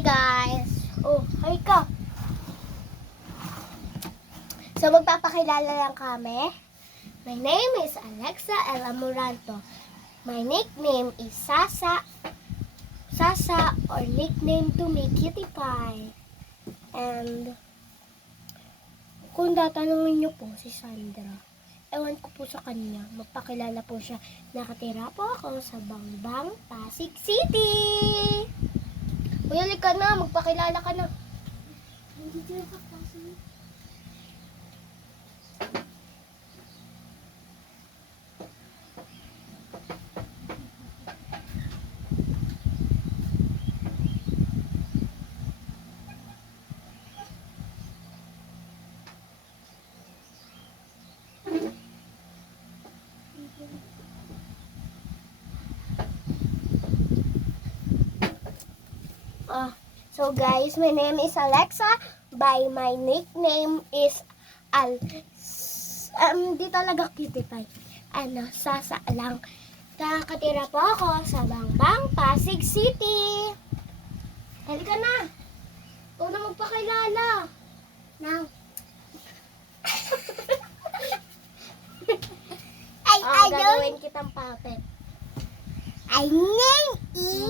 Hi guys! Oh, hi ka! So magpapakilala lang kami. My name is Alexa El Amoranto. My nickname is Sasa. Sasa or nickname to me Cutie Pie. And kung tatanungin niyo po si Sandra, ewan ko po sa kanya, magpakilala po siya. Nakatira po ako sa Bangbang, Pasig City. Uyali ka na, magpakilala ka na. So guys, my name is Alexa. By my nickname is di talaga Cutie Pie. Sasa lang. Nakatira po ako sa Bangbang, Pasig City. Halika na. Ikaw na magpakilala. Now. Gagawin kitang puppet.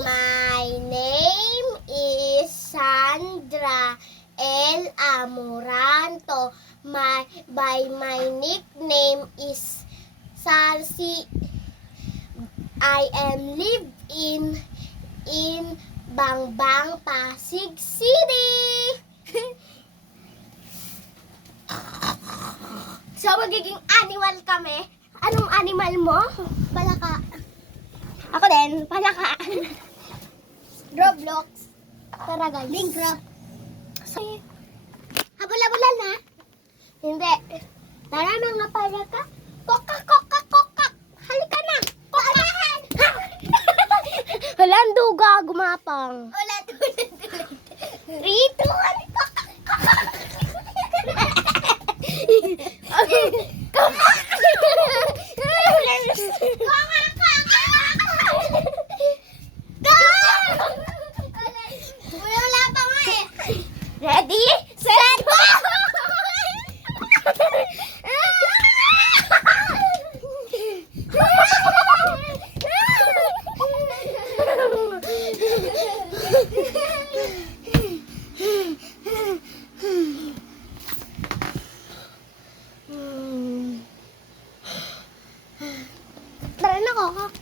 My name is Sandra El Amoranto. By my nickname is Sarsi. I am live in Bangbang, Pasig City. So magiging animal kami. Anong animal mo? Palaka. Ako din, palaka. Roblox. Tara guys. Minecraft. Habol-habulan na? Hindi. Tara mga palaka. Koka. Halika na. Kokahan. Hala, ang duga. Gumapang. Ulit. 3, 2, 1. Ready, set, go! Tara na, kokak.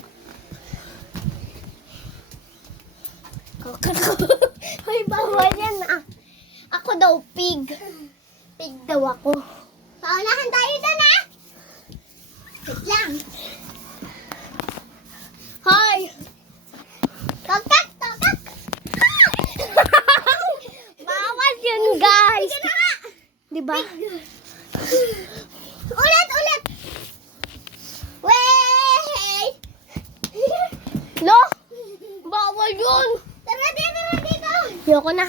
Hoy, bawal yan ah. Ako daw, pig. Pig daw ako. Paunahan tayo doon, ha? Wait lang. Hoy! Tokak! Bawal yun, guys. Sige na nga. Diba? Ulit! Wait! No? Bawal yun. Tara dito. Yoko na.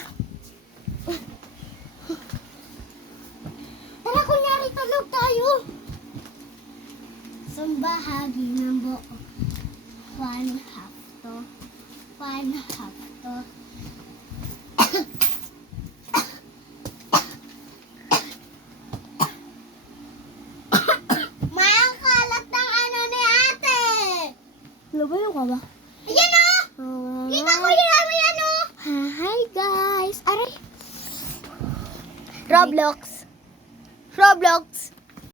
Tara, kunyari tulog tayo. Isang bahagi ng buo. 1/2 to. 1/2 to. Makakalat ng ano ni ate. Labayo ka ba? Ayan o! Kita ko yan o! Hi guys! Aray! Roblox!